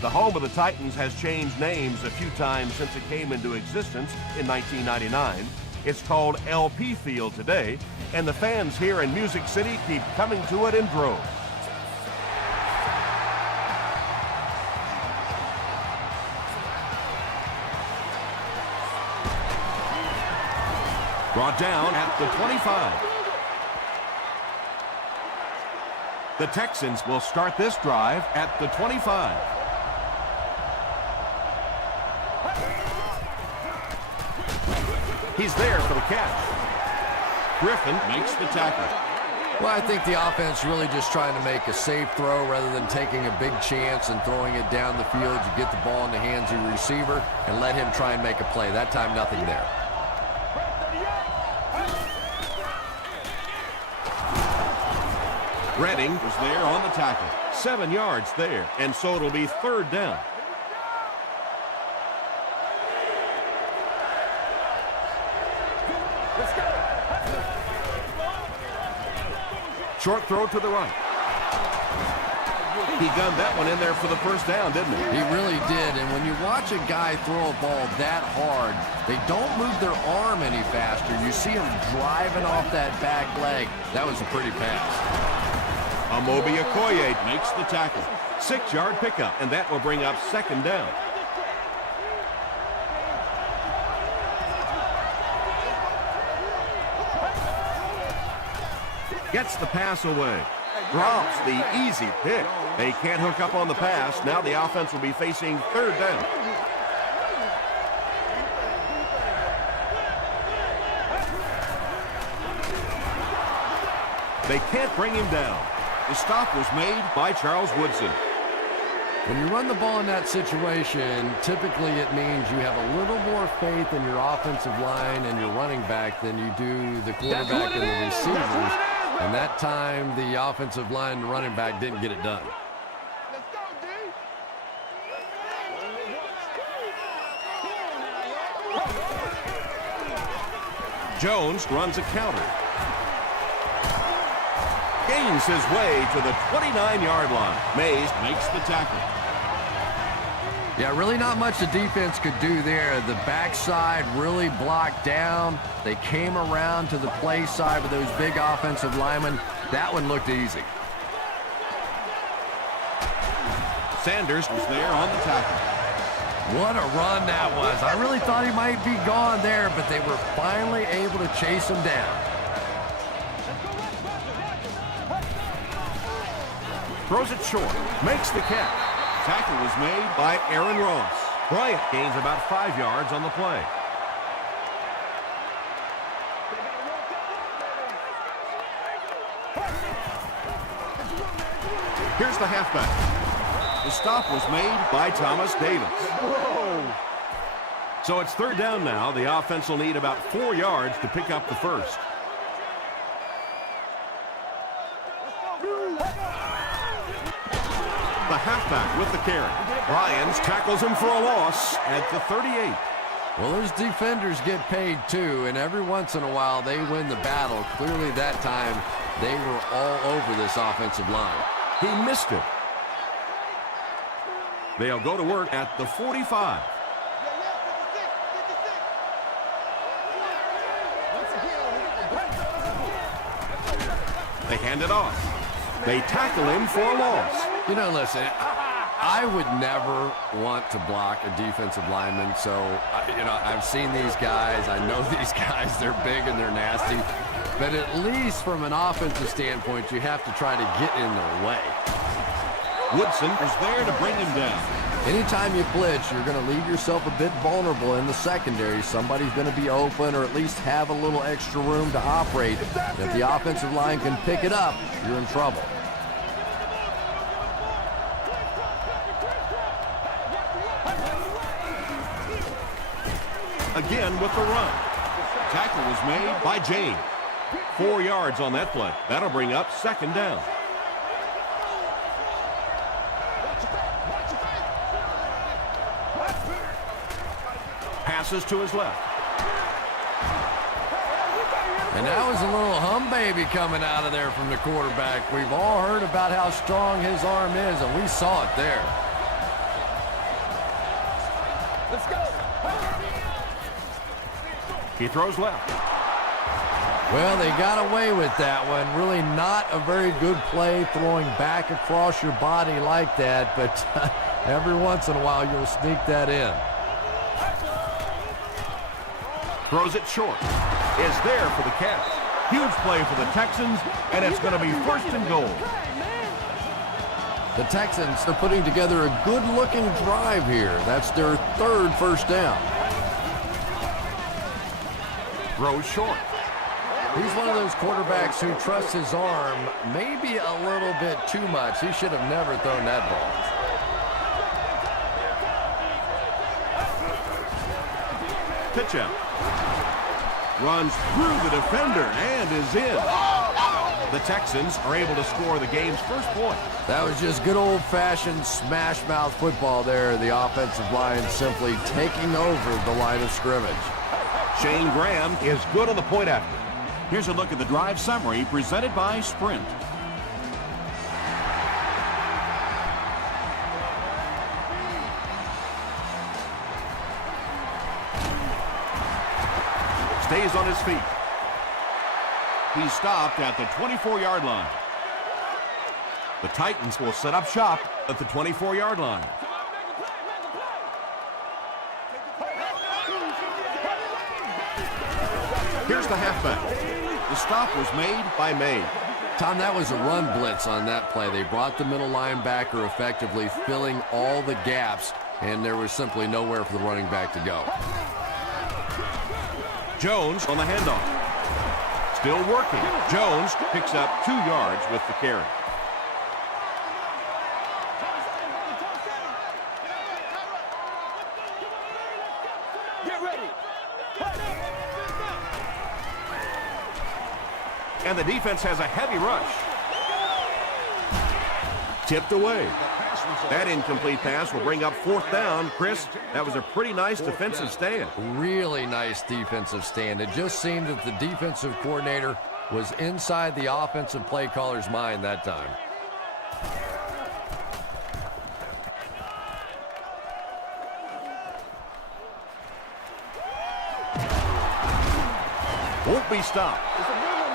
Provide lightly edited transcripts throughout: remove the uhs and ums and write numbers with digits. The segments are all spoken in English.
The home of the Titans has changed names a few times since it came into existence in 1999. It's called LP Field today, and the fans here in Music City keep coming to it in droves. Brought down at the 25. The Texans will start this drive at the 25. He's there for the catch. Griffin makes the tackle. Well, I think the offense really just trying to make a safe throw rather than taking a big chance and throwing it down the field. You get the ball in the hands of your receiver and let him try and make a play. That time, nothing there. Redding was there on the tackle. 7 yards there, and so it'll be third down. Short throw to the right. He gunned that one in there for the first down, didn't he? He really did, and when you watch a guy throw a ball that hard, they don't move their arm any faster. You see him driving off that back leg. That was a pretty pass. Amobi Okoye makes the tackle. 6-yard pickup, and that will bring up second down. Gets the pass away. Drops the easy pick. They can't hook up on the pass. Now the offense will be facing third down. They can't bring him down. The stop was made by Charles Woodson. When you run the ball in that situation, typically it means you have a little more faith in your offensive line and your running back than you do the quarterback and the receivers. And that time, the offensive line and running back didn't get it done. Jones runs a counter. Gains his way to the 29-yard line. Mays makes the tackle. Yeah, really not much the defense could do there. The backside really blocked down. They came around to the play side with those big offensive linemen. That one looked easy. Sanders was there on the tackle. What a run that was. I really thought he might be gone there, but they were finally able to chase him down. Throws it short. Makes the catch. Tackle was made by Aaron Ross. Bryant gains about 5 yards on the play. Here's the halfback. The stop was made by Thomas Davis. Whoa. So it's third down now. The offense will need about 4 yards to pick up the first. The halfback with the carry. Ryans tackles him for a loss at the 38. Well, those defenders get paid too, and every once in a while they win the battle. Clearly that time they were all over this offensive line. He missed it. They'll go to work at the 45. They hand it off. They tackle him for a loss. You know, listen, I would never want to block a defensive lineman. So, you know, I've seen these guys. I know these guys. They're big and they're nasty. But at least from an offensive standpoint, you have to try to get in their way. Woodson was there to bring him down. Anytime you blitz, you're going to leave yourself a bit vulnerable in the secondary. Somebody's going to be open or at least have a little extra room to operate. If the offensive line can pick it up, you're in trouble. Again with the run. Tackle was made by James. 4 yards on that play. That'll bring up second down. Passes to his left. And that was a little hum baby coming out of there from the quarterback. We've all heard about how strong his arm is, and we saw it there. Let's go. He throws left. Well, they got away with that one. Really not a very good play throwing back across your body like that, but every once in a while you'll sneak that in. Throws it short. Is there for the catch. Huge play for the Texans, and it's going to be 1st and goal. The Texans are putting together a good-looking drive here. That's their 3rd first down. Throws short. He's one of those quarterbacks who trusts his arm maybe a little bit too much. He should have never thrown that ball. Pitch out. Runs through the defender and is in. The Texans are able to score the game's first point. That was just good old-fashioned smash-mouth football there. The offensive line simply taking over the line of scrimmage. Shane Graham is good on the point after. Here's a look at the drive summary presented by Sprint. Stays on his feet. He stopped at the 24-yard line. The Titans will set up shop at the 24-yard line. Here's the halfback. The stop was made By May. Tom, that was a run blitz on that play. They brought the middle linebacker effectively filling all the gaps, and there was simply nowhere for the running back to go. Jones on the handoff. Still working. Jones picks up 2 yards with the carry. Get ready. And the defense has a heavy rush. Tipped away. That incomplete pass will bring up 4th down. Chris, that was a pretty nice defensive stand. Really nice defensive stand. It just seemed that the defensive coordinator was inside the offensive play caller's mind that time. Won't be stopped.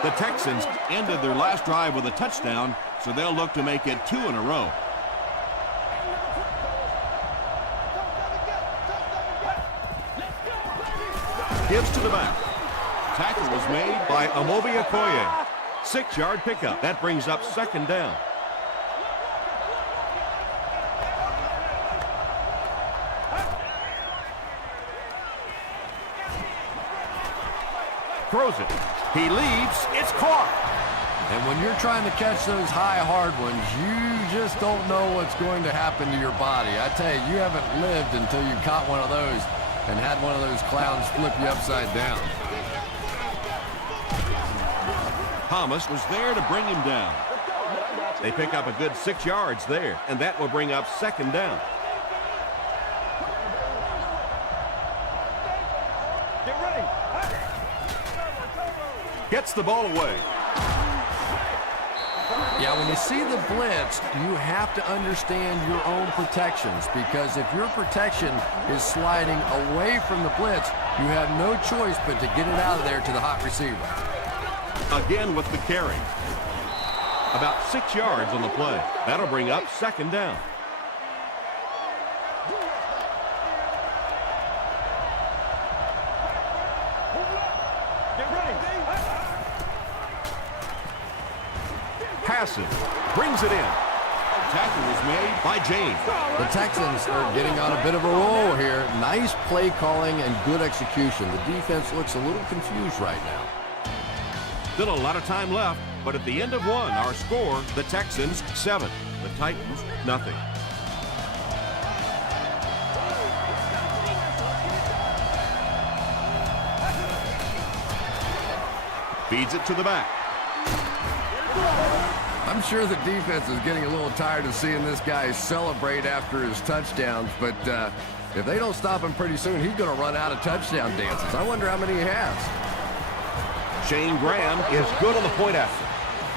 The Texans ended their last drive with a touchdown, so they'll look to make it 2 in a row. gives to the back. Tackle was made By Amobi Okoye. 6-yard pickup. That brings up 2nd down. Throws it. He leaps. It's caught. And when you're trying to catch those high, hard ones, you just don't know what's going to happen to your body. I tell you, you haven't lived until you caught one of those and had one of those clowns flip you upside down. Thomas was there to bring him down. They pick up a good 6 yards there, and that will bring up 2nd down. Get ready. Gets the ball away. Yeah, when you see the blitz, you have to understand your own protections, because if your protection is sliding away from the blitz, you have no choice but to get it out of there to the hot receiver. Again with the carry. About 6 yards on the play. That'll bring up 2nd down. Get ready. Passes. Brings it in. Tackle was made by James. The Texans are getting on a bit of a roll here. Nice play calling and good execution. The defense looks a little confused right now. Still a lot of time left, but at the end of one, our score, the Texans 7, the Titans nothing. Feeds it to the back. I'm sure the defense is getting a little tired of seeing this guy celebrate after his touchdowns, but if they don't stop him pretty soon, he's going to run out of touchdown dances. I wonder how many he has. Shane Graham is good on the point after.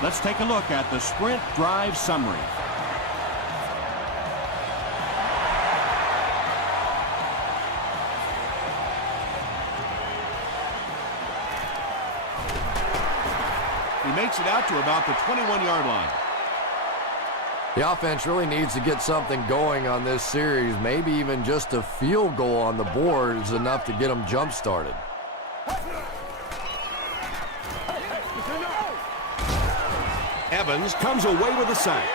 Let's take a look at the sprint drive summary. He makes it out to about the 21-yard line. The offense really needs to get something going on this series. Maybe even just a field goal on the board is enough to get them jump-started. Evans comes away with a sack.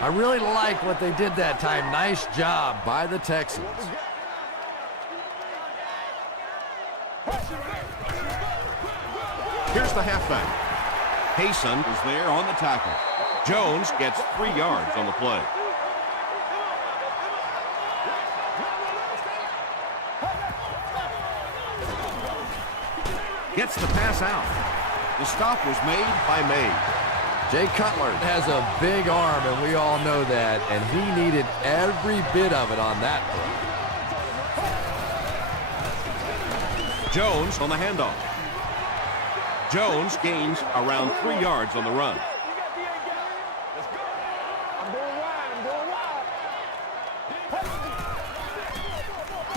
I really like what they did that time. Nice job by the Texans. Here's the halfback. Payson is there on the tackle. Jones gets 3 yards on the play. Gets the pass out. The stop was made by May. Jay Cutler has a big arm, and we all know that, and he needed every bit of it on that play. Jones on the handoff. Jones gains around 3 yards on the run.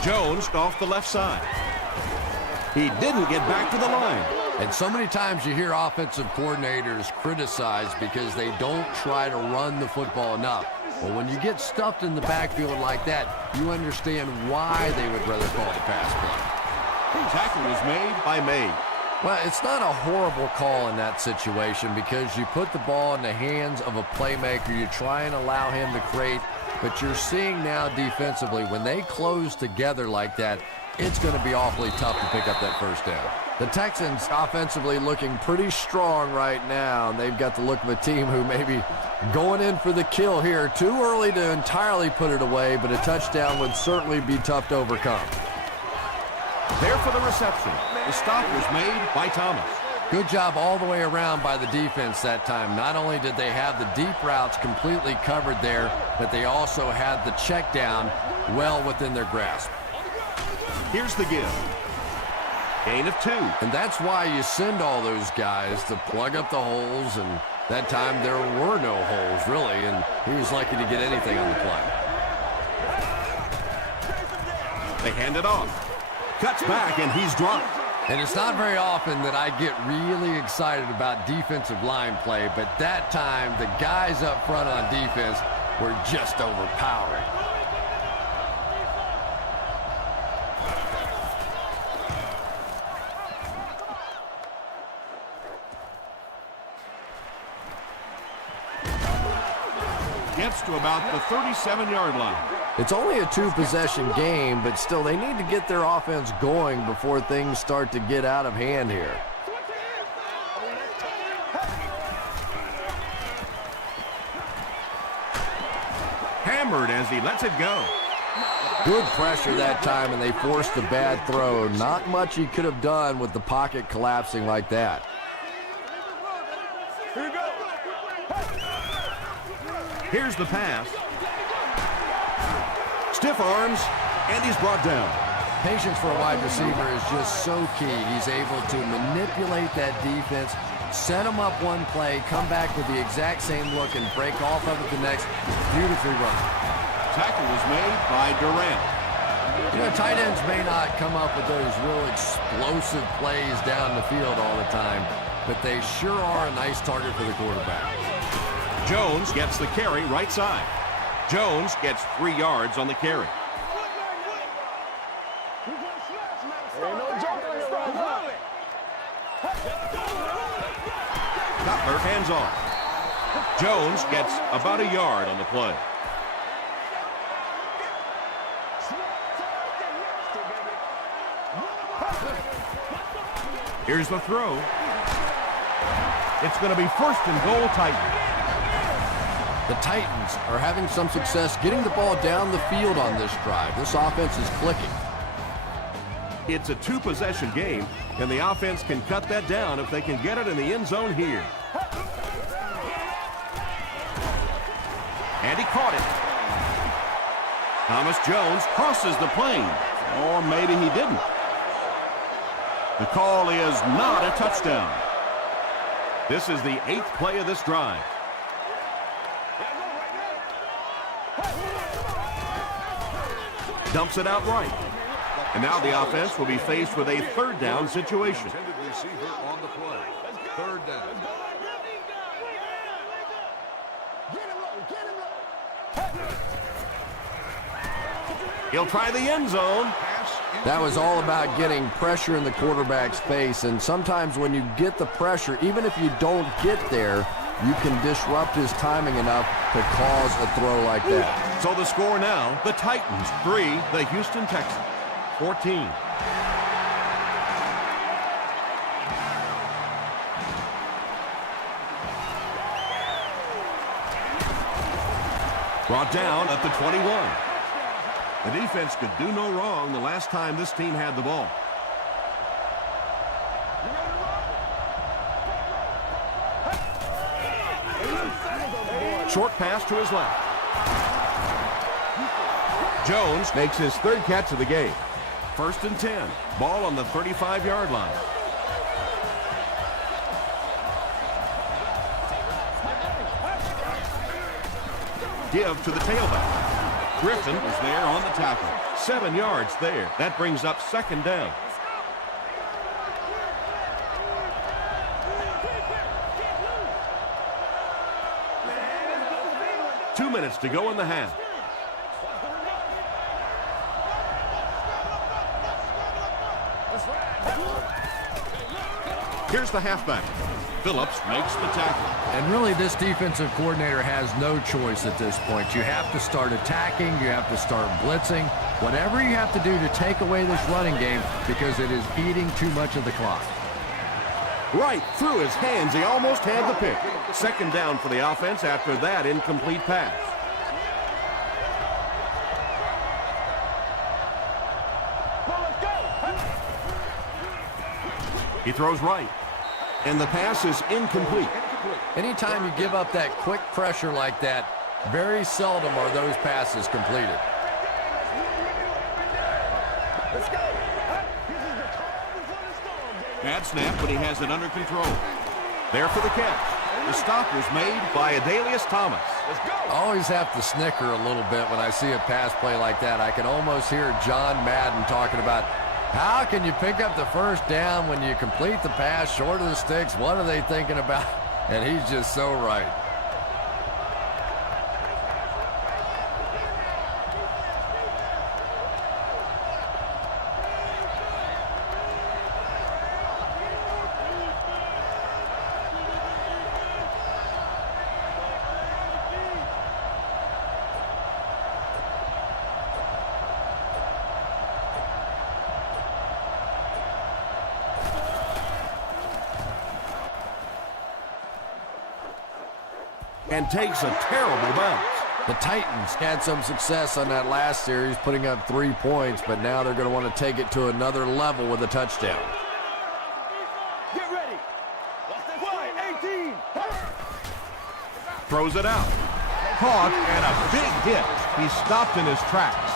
Jones off the left side. He didn't get back to the line. And so many times you hear offensive coordinators criticized because they don't try to run the football enough. Well, when you get stuffed in the backfield like that, you understand why they would rather call the pass play. Tackle is made by May. Well, it's not a horrible call in that situation because you put the ball in the hands of a playmaker. You try and allow him to create, but you're seeing now defensively, when they close together like that, it's going to be awfully tough to pick up that first down. The Texans offensively looking pretty strong right now, and they've got the look of a team who may be going in for the kill here. Too early to entirely put it away, but a touchdown would certainly be tough to overcome. There for the reception. The stop was made by Thomas. Good job all the way around by the defense that time. Not only did they have the deep routes completely covered there, but they also had the check down well within their grasp. Here's the give. Gain of 2. And that's why you send all those guys to plug up the holes, and that time there were no holes, really, and he was lucky to get anything on the play. They hand it off. Cuts back, and he's dropped. And it's not very often that I get really excited about defensive line play, but that time the guys up front on defense were just overpowering. Gets to about the 37-yard line. It's only a 2-possession game, but still they need to get their offense going before things start to get out of hand here. Hammered as he lets it go. Good pressure that time, and they forced the bad throw. Not much he could have done with the pocket collapsing like that. Here's the pass. Stiff arms, and he's brought down. Patience for a wide receiver is just so key. He's able to manipulate that defense, set them up one play, come back with the exact same look, and break off of it the next. Beautifully run. Tackle was made by Durant. You know, tight ends may not come up with those real explosive plays down the field all the time, but they sure are a nice target for the quarterback. Jones gets the carry right side. Jones gets 3 yards on the carry. Cutler hands off. Jones gets about a yard on the play. Here's the throw. It's going to be 1st and goal, Titans. The Titans are having some success getting the ball down the field on this drive. This offense is clicking. It's a 2-possession game, and the offense can cut that down if they can get it in the end zone here. And he caught it. Thomas Jones crosses the plane. Or maybe he didn't. The call is not a touchdown. This is the 8th play of this drive. Dumps it out right. And now the offense will be faced with a 3rd down situation. Receiver on the play. 3rd down. He'll try the end zone. That was all about getting pressure in the quarterback's face, and sometimes when you get the pressure, even if you don't get there, you can disrupt his timing enough to cause a throw like that. So the score now, the Titans 3, the Houston Texans 14. Brought down at the 21. The defense could do no wrong the last time this team had the ball. Short pass to his left. Jones makes his third catch of the game. 1st and 10. Ball on the 35-yard line. Give to the tailback. Griffin is there on the tackle. 7 yards there. That brings up 2nd down. Two minutes to go in the half. Here's the halfback. Phillips makes the tackle. And really, this defensive coordinator has no choice at this point. You have to start attacking. You have to start blitzing. Whatever you have to do to take away this running game because it is eating too much of the clock. Right through his hands. He almost had the pick. 2nd down for the offense after that incomplete pass. He throws right. And the pass is incomplete. Anytime you give up that quick pressure like that, very seldom are those passes completed. Bad snap, but he has it under control. There for the catch. The stop was made by Adalius Thomas. I always have to snicker a little bit when I see a pass play like that. I can almost hear John Madden talking about how can you pick up the first down when you complete the pass short of the sticks? What are they thinking about? And he's just so right. And takes a terrible bounce. The Titans had some success on that last series, putting up 3 points, but now they're going to want to take it to another level with a touchdown. Get ready. 18. Throws it out. Caught and a big hit. He stopped in his tracks.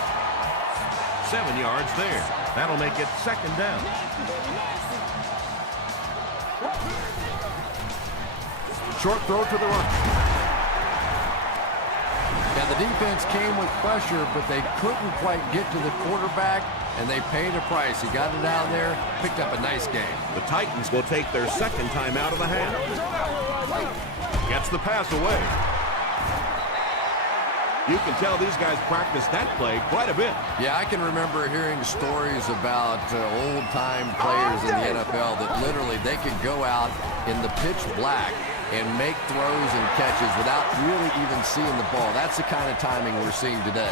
7 yards there. That'll make it 2nd down. Short throw to the right. Yeah, the defense came with pressure, but they couldn't quite get to the quarterback, and they paid a price. He got it out there, picked up a nice game. The Titans will take their 2nd time out of the half. Gets the pass away. You can tell these guys practice that play quite a bit. Yeah, I can remember hearing stories about old-time players in the NFL that literally they could go out in the pitch black and make throws and catches without really even seeing the ball. That's the kind of timing we're seeing today.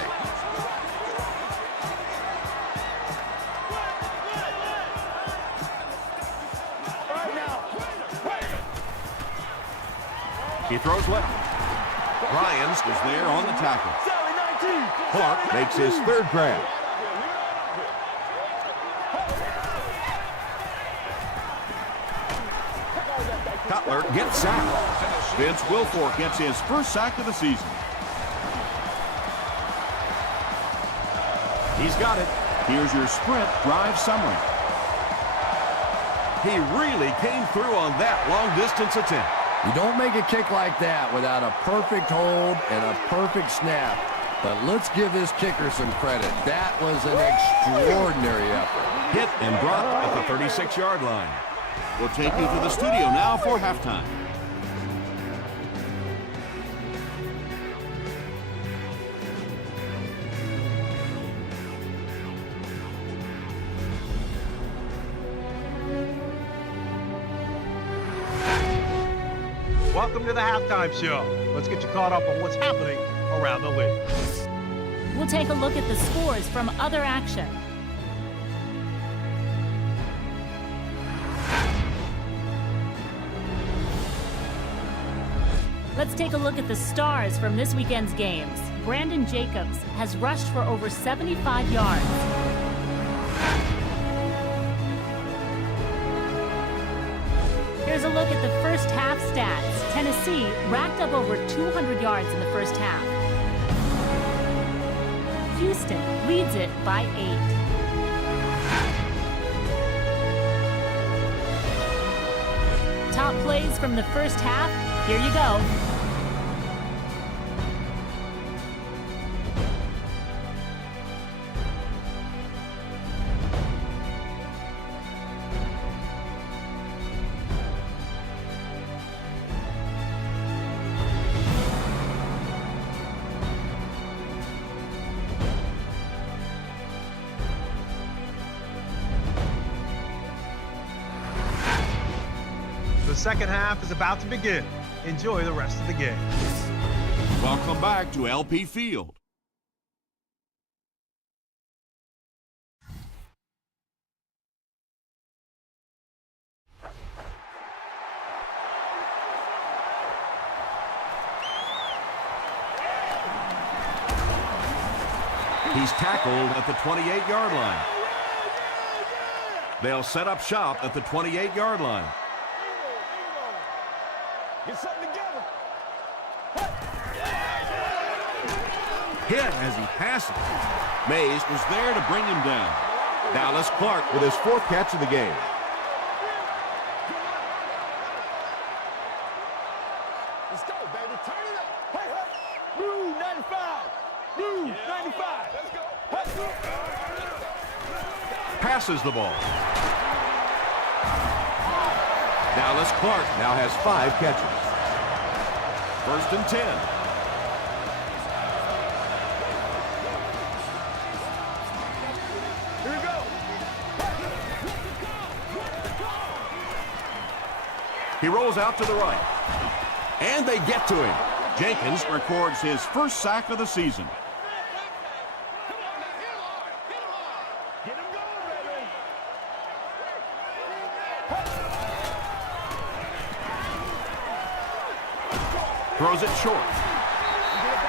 He throws left. Ryans is there on the tackle. Clark makes his 3rd grab. Cutler gets sacked. Vince Wilfork gets his 1st sack of the season. He's got it. Here's your sprint drive summary. He really came through on that long-distance attempt. You don't make a kick like that without a perfect hold and a perfect snap. But let's give this kicker some credit. That was an extraordinary effort. Hit and drop at the 36-yard line. We'll take you to the studio now for halftime. Welcome to the halftime show. Let's get you caught up on what's happening around the league. We'll take a look at the scores from other action. Let's take a look at the stars from this weekend's games. Brandon Jacobs has rushed for over 75 yards. Here's a look at the first half stats. Tennessee racked up over 200 yards in the first half. Houston leads it by 8. Top plays from the first half. Here you go. The second half is about to begin. Enjoy the rest of the game. Welcome back to LP Field. He's tackled at the 28-yard line. They'll set up shop at the 28-yard line. Get something together. Hit as he passes. Mays was there to bring him down. Dallas Clark With his fourth catch of the game. Let's go, baby. Turn it up. Hey, hey. Blue 95. Blue 95. Let's go. Let's go. Passes the ball. Dallas Clark now has 5 catches. first and 10. Here we go. He rolls out to the right. And they get to him. Jenkins records his first sack of the season. Get him going, baby. Throws it short.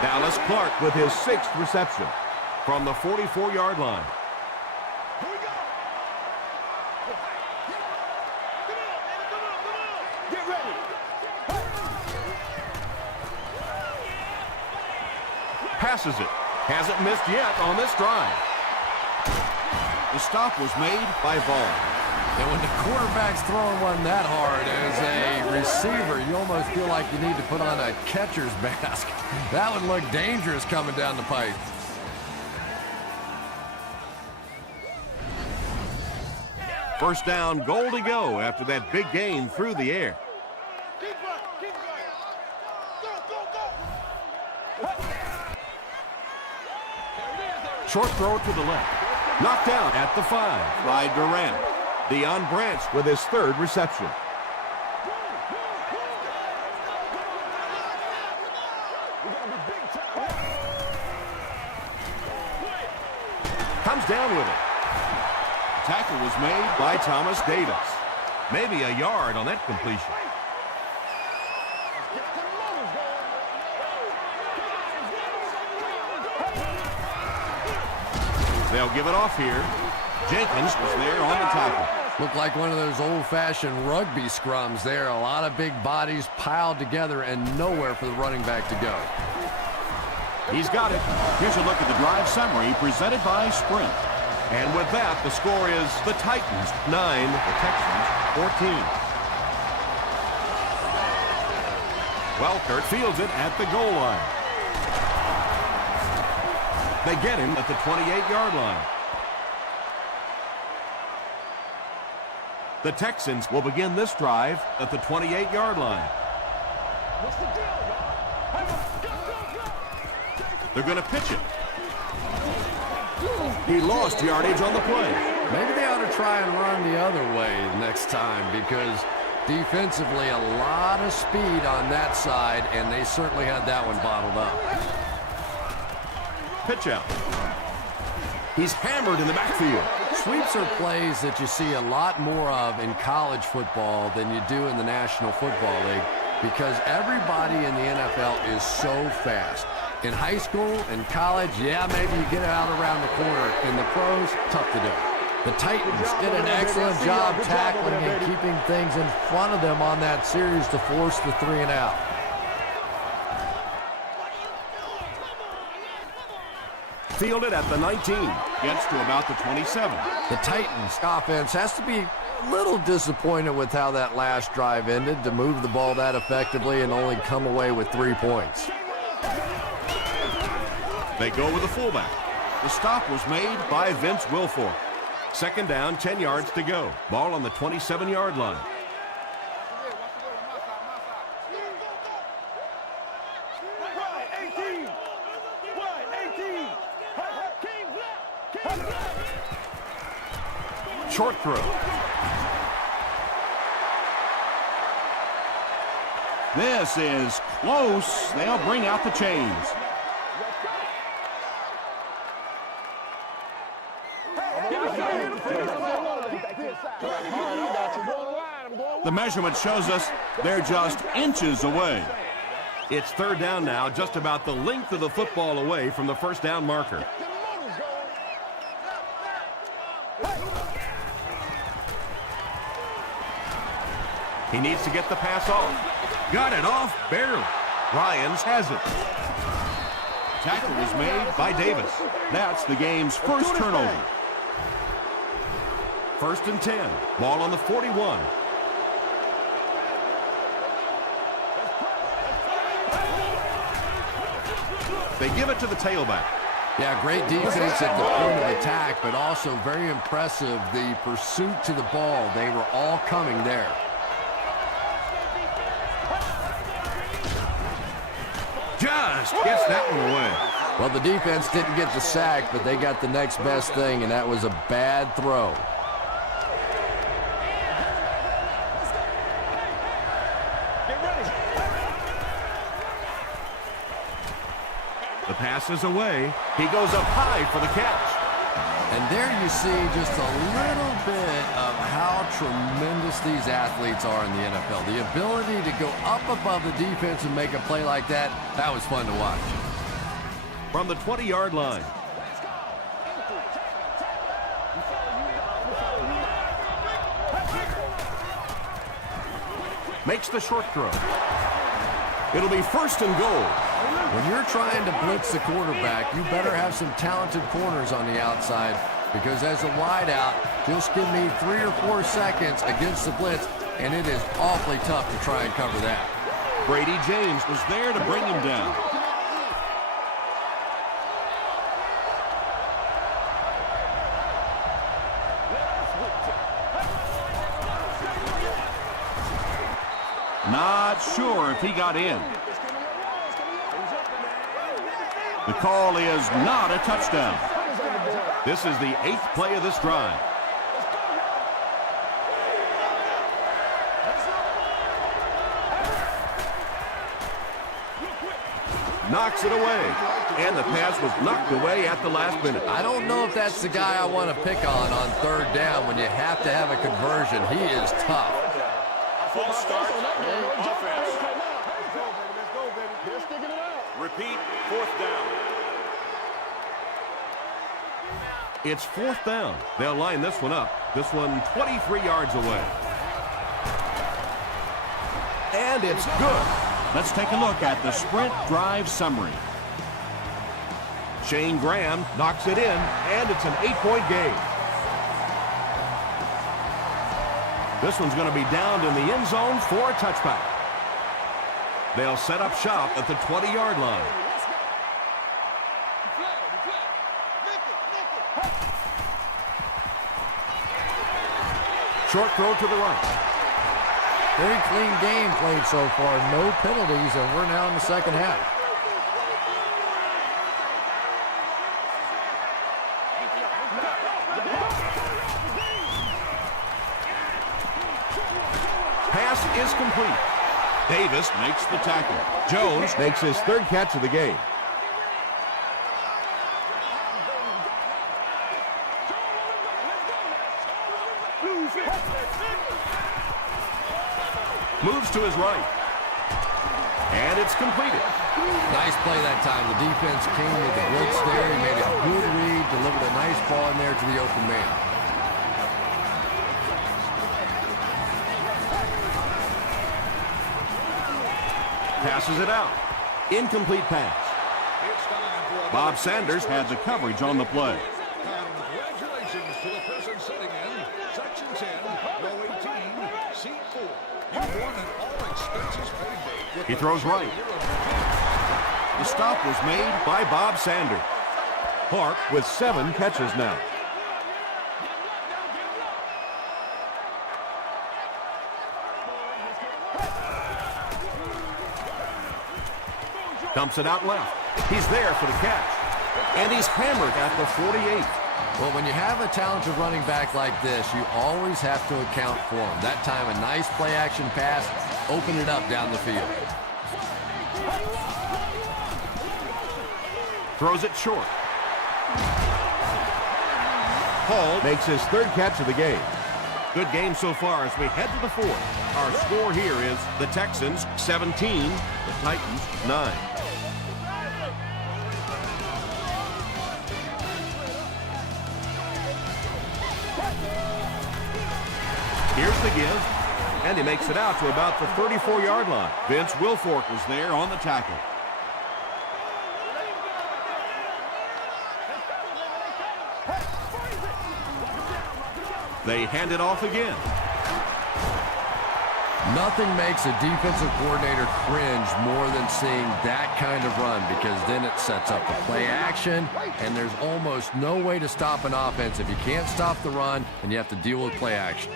Dallas Clark with his 6th reception from the 44-yard line. Here we go. Get ready. Passes it. Hasn't missed yet on this drive. The stop was made by Vaughn. And when the quarterback's throwing one that hard as a receiver, you almost feel like you need to put on a catcher's mask. That would look dangerous coming down the pipe. First down, goal to go after that big gain through the air. Keep going. Keep going. Go, go, go. Short throw to the left. Knocked out at the 5 by Durant. Deion Branch with his 3rd reception. Comes down with it. Tackle was made By Thomas Davis. Maybe a yard on that completion. They'll give it off here. Jenkins was there on the tackle. Looked like one of those old-fashioned rugby scrums there. A lot of big bodies piled together and nowhere for the running back to go. He's got it. Here's a look at the drive summary presented by Sprint. And with that, the score is the Titans 9, the Texans 14. Welkert fields it at the goal line. They get him at the 28-yard line. The Texans will begin this drive at the 28-yard line. What's the deal, y'all? Go, go, go. They're going to pitch it. He lost yardage on the play. Maybe they ought to try and run the other way next time because defensively, a lot of speed on that side, and they certainly had that one bottled up. Pitch out. He's hammered in the backfield. Sweeps are plays that you see a lot more of in college football than you do in the National Football League because everybody in the NFL is so fast. In high school and college, yeah, maybe you get it out around the corner. In the pros, tough to do. The Titans did an excellent job tackling and keeping things in front of them on that series to force the 3 and out. Fielded at the 19. Gets to about the 27. The Titans offense has to be a little disappointed with how that last drive ended to move the ball that effectively and only come away with 3 points. They go with the fullback. The stop was made by Vince Wilfork. Second down, 10 yards to go. Ball on the 27-yard line. Short throw. This is close. They'll bring out the chains. The measurement shows us they're just inches away. It's third down now, just about the length of the football away from the first down marker. He needs to get the pass off. Got it off, barely. Ryans has it. Tackle was made by Davis. That's the game's first turnover. First and 10. Ball on the 41. They give it to the tailback. Yeah, great defense at the point of attack, but also very impressive the pursuit to the ball. They were all coming there. Just gets that one away. Well, the defense didn't get the sack, but they got the next best thing, and that was a bad throw. The pass is away. He goes up high for the catch. And there you see just a little bit of how tremendous these athletes are in the NFL. The ability to go up above the defense and make a play like that, that was fun to watch. From the 20-yard line. Makes the short throw. It'll be first and goal. When you're trying to blitz the quarterback, you better have some talented corners on the outside because as a wideout, just give me 3 or 4 seconds against the blitz, and it is awfully tough to try and cover that. Brady James was there to bring him down. Not sure if he got in. The call is not a touchdown. This is the 8th play of this drive. Knocks it away. And the pass was knocked away at the last minute. I don't know if that's the guy I want to pick on third down when you have to have a conversion. He is tough. False start on offense. Repeat, 4th down. It's 4th down. They'll line this one up. This one 23 yards away. And it's good. Let's take a look at the sprint drive summary. Shane Graham knocks it in, and it's an 8-point game. This one's going to be downed in the end zone for a touchback. They'll set up shop at the 20-yard line. Short throw to the right. Very clean game played so far. No penalties, and we're now in the second half. Pass is complete. Davis makes the tackle. Jones makes his third catch of the game. Moves to his right. And it's completed. Nice play that time. The defense came with the blitz there. He made a good read, delivered a nice ball in there to the open man. Passes it out. Incomplete pass. Bob Sanders had the coverage on the play. Congratulations to the person sitting in Section 10, row 18, seat 4. You won an all-expenses paid day. He throws right. The stop was made by Bob Sanders. Clark with 7 catches now. Dumps it out left. He's there for the catch. And he's hammered at the 48. Well, when you have a talented running back like this, you always have to account for him. That time, a nice play-action pass opened it up down the field. Throws it short. Hall makes his third catch of the game. Good game so far as we head to the fourth. Our score here is the Texans 17, the Titans 9. Here's the give, and he makes it out to about the 34-yard line. Vince Wilfork was there on the tackle. They hand it off again. Nothing makes a defensive coordinator cringe more than seeing that kind of run, because then it sets up the play action, and there's almost no way to stop an offense if you can't stop the run and you have to deal with play action.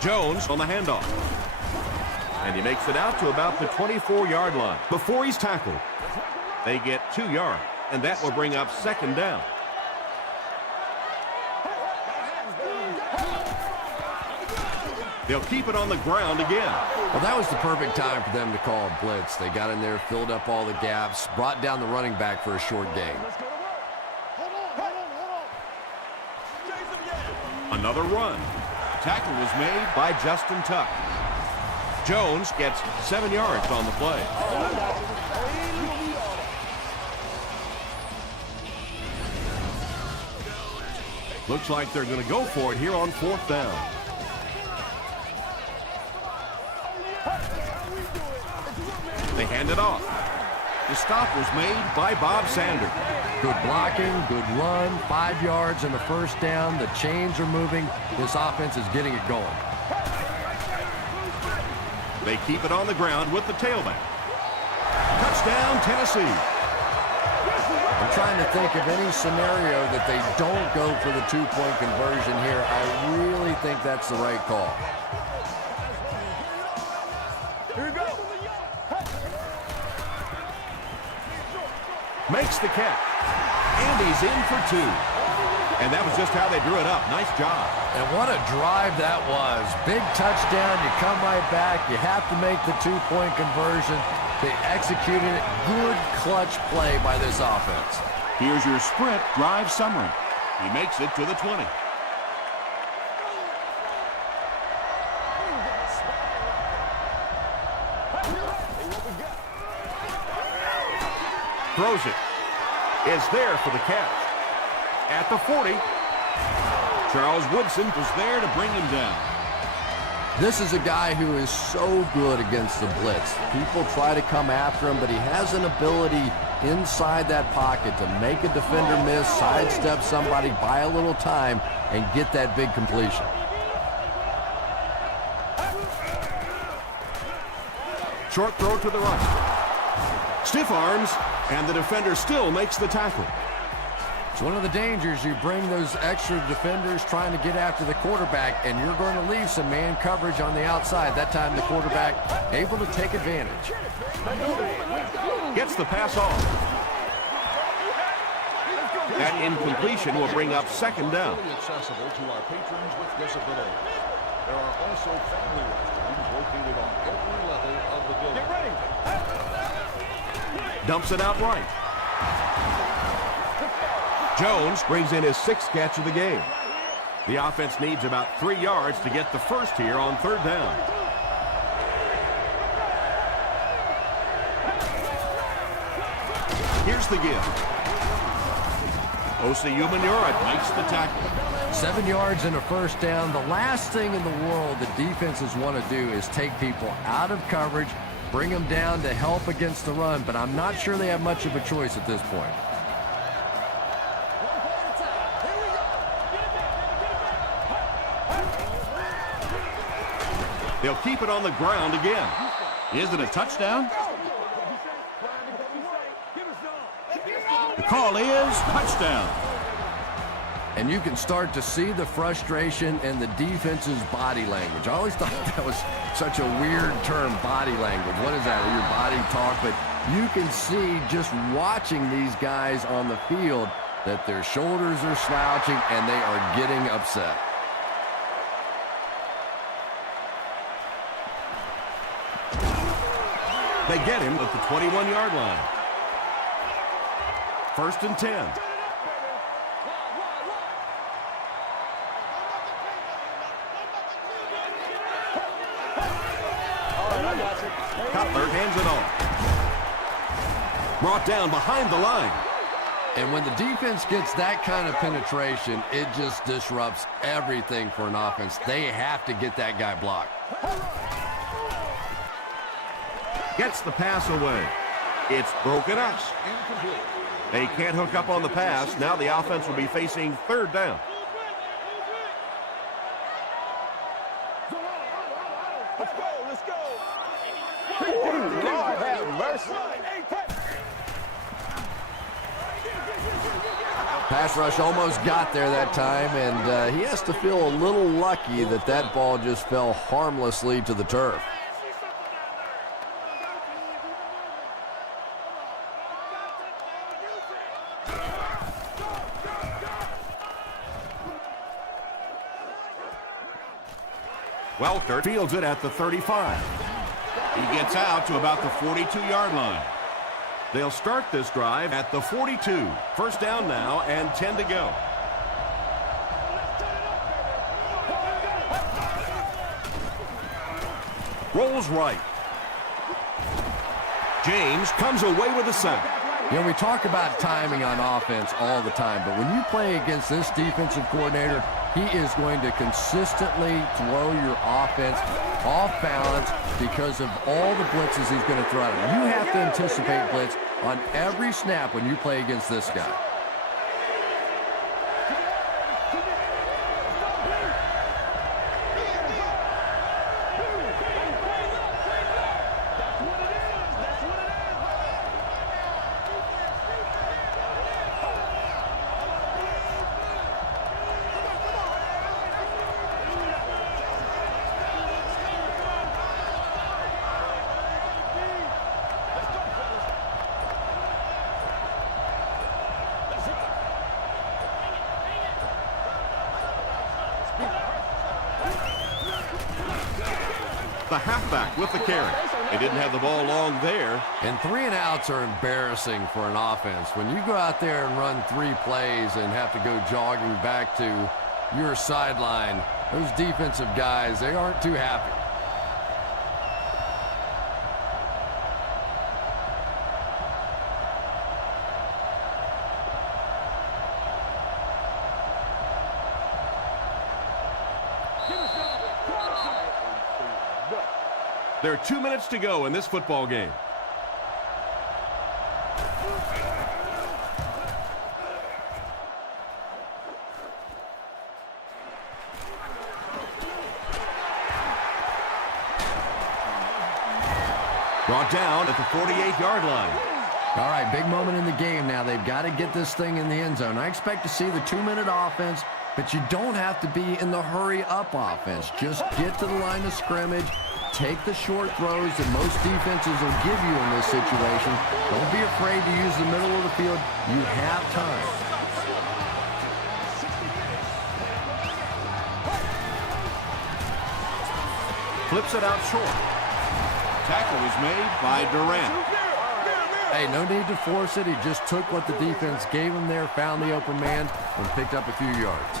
Jones on the handoff. And he makes it out to about the 24-yard line before he's tackled. They get 2 yards, and that will bring up second down. They'll keep it on the ground again. Well, that was the perfect time for them to call a blitz. They got in there, filled up all the gaps, brought down the running back for a short gain. Another run. Tackle was made by Justin Tuck. Jones gets 7 yards on the play. Looks like they're going to go for it here on 4th down. They hand it off. The stop was made by Bob Sanders. Good blocking, good run, 5 yards and a first down. The chains are moving. This offense is getting it going. They keep it on the ground with the tailback. Touchdown, Tennessee. I'm trying to think of any scenario that they don't go for the 2-point conversion here. I really think that's the right call. Here we go. Makes the catch. And he's in for 2. And that was just how they drew it up. Nice job. And what a drive that was. Big touchdown. You come right back. You have to make the 2-point conversion. They executed it. Good clutch play by this offense. Here's your sprint drive summary. He makes it to the 20. Throws it. Is there for the catch. At the 40. Charles Woodson was there to bring him down. This is a guy who is so good against the blitz. People try to come after him, but he has an ability inside that pocket to make a defender miss, sidestep somebody, buy a little time, and get that big completion. Short throw to the right. Stiff arms, and the defender still makes the tackle. It's one of the dangers. You bring those extra defenders trying to get after the quarterback, and you're going to leave some man coverage on the outside. That time the quarterback able to take advantage. Gets the pass off. That incompletion will bring up second down. Accessible to our patrons with disabilities. There are also family restrooms located on every level of the building. Get ready. Dumps it out right. Jones brings in his 6th catch of the game. The offense needs about 3 yards to get the first here on 3rd down. Here's the give. Osi Umenyiora makes the tackle. 7 yards and a first down. The last thing in the world that defenses want to do is take people out of coverage, bring them down to help against the run, but I'm not sure they have much of a choice at this point. They'll keep it on the ground again. Is it a touchdown? The call is touchdown. And you can start to see the frustration in the defense's body language. I always thought that was such a weird term, body language. What is that? Your body talk? But you can see just watching these guys on the field that their shoulders are slouching and they are getting upset. They get him at the 21-yard line. 1st and 10. Cutler hands it off. Brought down behind the line. And when the defense gets that kind of penetration, it just disrupts everything for an offense. They have to get that guy blocked. Gets the pass away. It's broken up. They can't hook up on the pass. Now the offense will be facing 3rd down. Let's go. Lord have mercy. Pass rush almost got there that time, and he has to feel a little lucky that that ball just fell harmlessly to the turf. Welker fields it at the 35. He gets out to about the 42-yard line. They'll start this drive at the 42. First down now and 10 to go. Rolls right. James comes away with a sack. You know, we talk about timing on offense all the time, but when you play against this defensive coordinator, he is going to consistently throw your offense off balance because of all the blitzes he's going to throw at him. You have to anticipate blitz on every snap when you play against this guy. The halfback with the carry. They didn't have the ball long there. And 3 and outs are embarrassing for an offense. When you go out there and run 3 plays and have to go jogging back to your sideline, those defensive guys, they aren't too happy. There are 2 minutes to go in this football game. Brought down at the 48-yard line. All right, big moment in the game now. They've got to get this thing in the end zone. I expect to see the 2-minute offense, but you don't have to be in the hurry-up offense. Just get to the line of scrimmage. Take the short throws that most defenses will give you in this situation. Don't be afraid to use the middle of the field. You have time. Flips it out short. Tackle was made by Durant. Hey, no need to force it. He just took what the defense gave him there, found the open man, and picked up a few yards.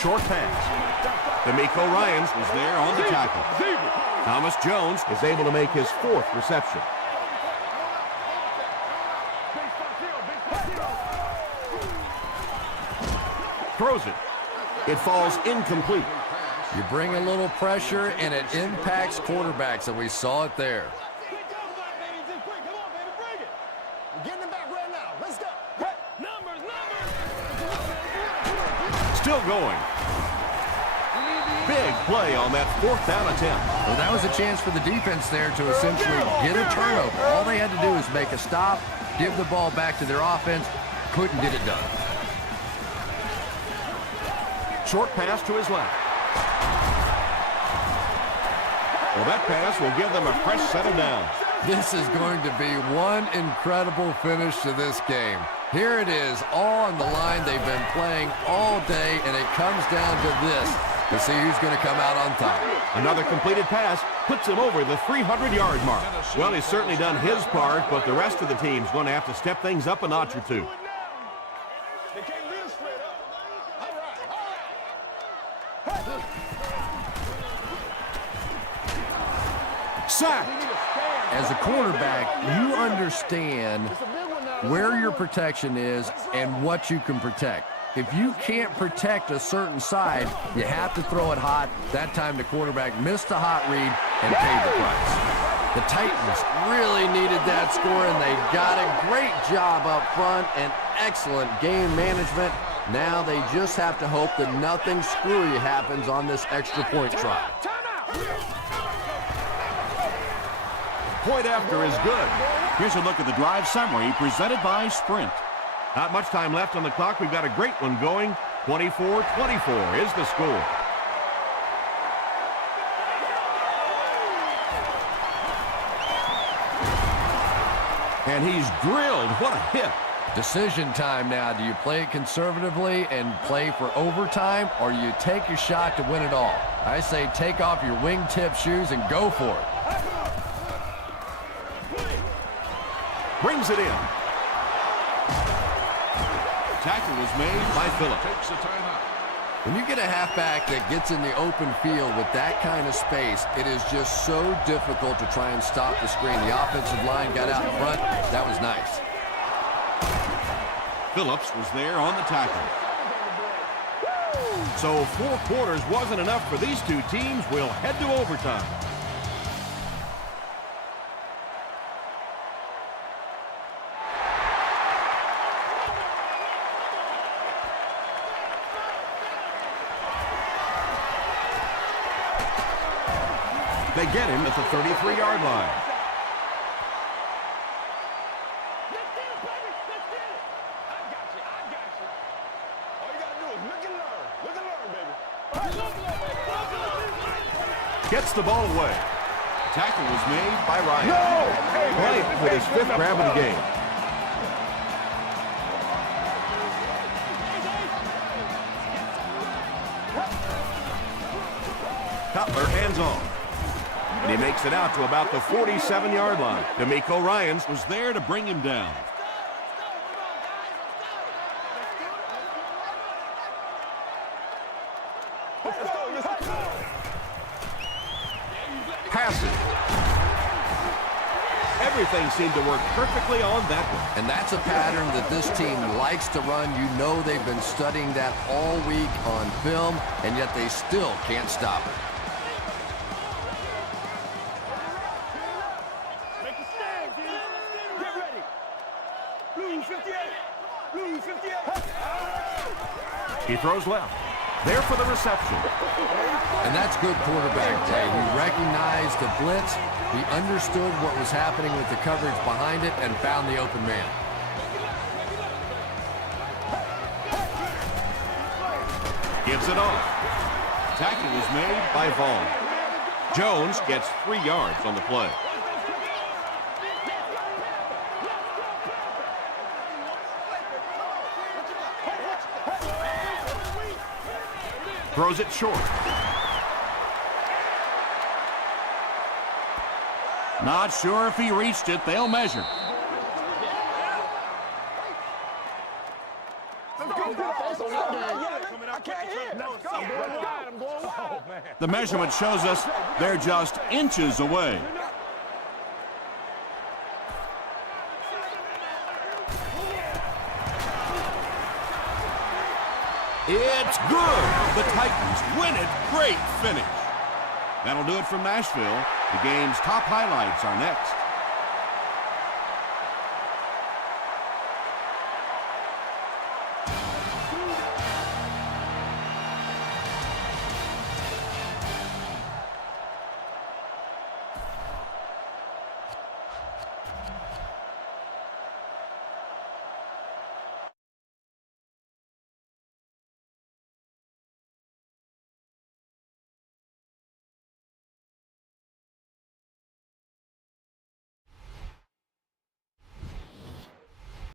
Short pass. D'Amico Ryans was there on the tackle. Thomas Jones Is able to make his 4th reception. throws it. It falls incomplete. You bring a little pressure, and it impacts quarterbacks, and we saw it there. Still going. Big play on that 4th down attempt. Well, that was a chance for the defense there to essentially get a turnover. All they had to do was make a stop, give the ball back to their offense. Couldn't get it done. Short pass to his left. Well, that pass will give them a fresh set of downs. This is going to be one incredible finish to this game. Here it is, all on the line. They've been playing all day, and it comes down to this to see who's going to come out on top. Another completed pass puts him over the 300-yard mark. Well, he's certainly done his part, but the rest of the team's going to have to step things up a notch or two. Sack. As a quarterback, you understand where your protection is and what you can protect. If you can't protect a certain side, you have to throw it hot. That time the quarterback missed a hot read and paid the price. The Titans really needed that score, and they got a great job up front and excellent game management. Now they just have to hope that nothing screwy happens on this extra point try. Point after is good. Here's a look at the drive summary presented by Sprint. Not much time left on the clock. We've got a great one going. 24-24 is the score. And he's drilled. What a hit. Decision time now. Do you play it conservatively and play for overtime, or you take your shot to win it all? I say take off your wingtip shoes and go for it. Brings it in. Tackle was made by Phillips. Takes a timeout. When you get a halfback that gets in the open field with that kind of space, it is just so difficult to try and stop the screen. The offensive line got out in front. That was nice. Phillips was there on the tackle. So 4 quarters wasn't enough for these two teams. We'll head to overtime. They get him at the 33-yard line. Gets the ball away. Tackle was made by Ryan. Bryant with his 5th grab of the game. Cutler hands off. And he makes it out to about the 47-yard line. D'Amico Ryans was there to bring him down. Passes. Everything seemed to work perfectly on that one. And that's a pattern that this team likes to run. You know they've been studying that all week on film, and yet they still can't stop it. He throws left. There for the reception. And that's good quarterback play. He recognized the blitz. He understood what was happening with the coverage behind it and found the open man. Gives it off. Tackle was made by Vaughn. Jones gets 3 yards on the play. Throws it short. Not sure if he reached it. They'll measure. The measurement shows us they're just inches away. It's good. The Titans win it. Great finish. That'll do it from Nashville. The game's top highlights are next.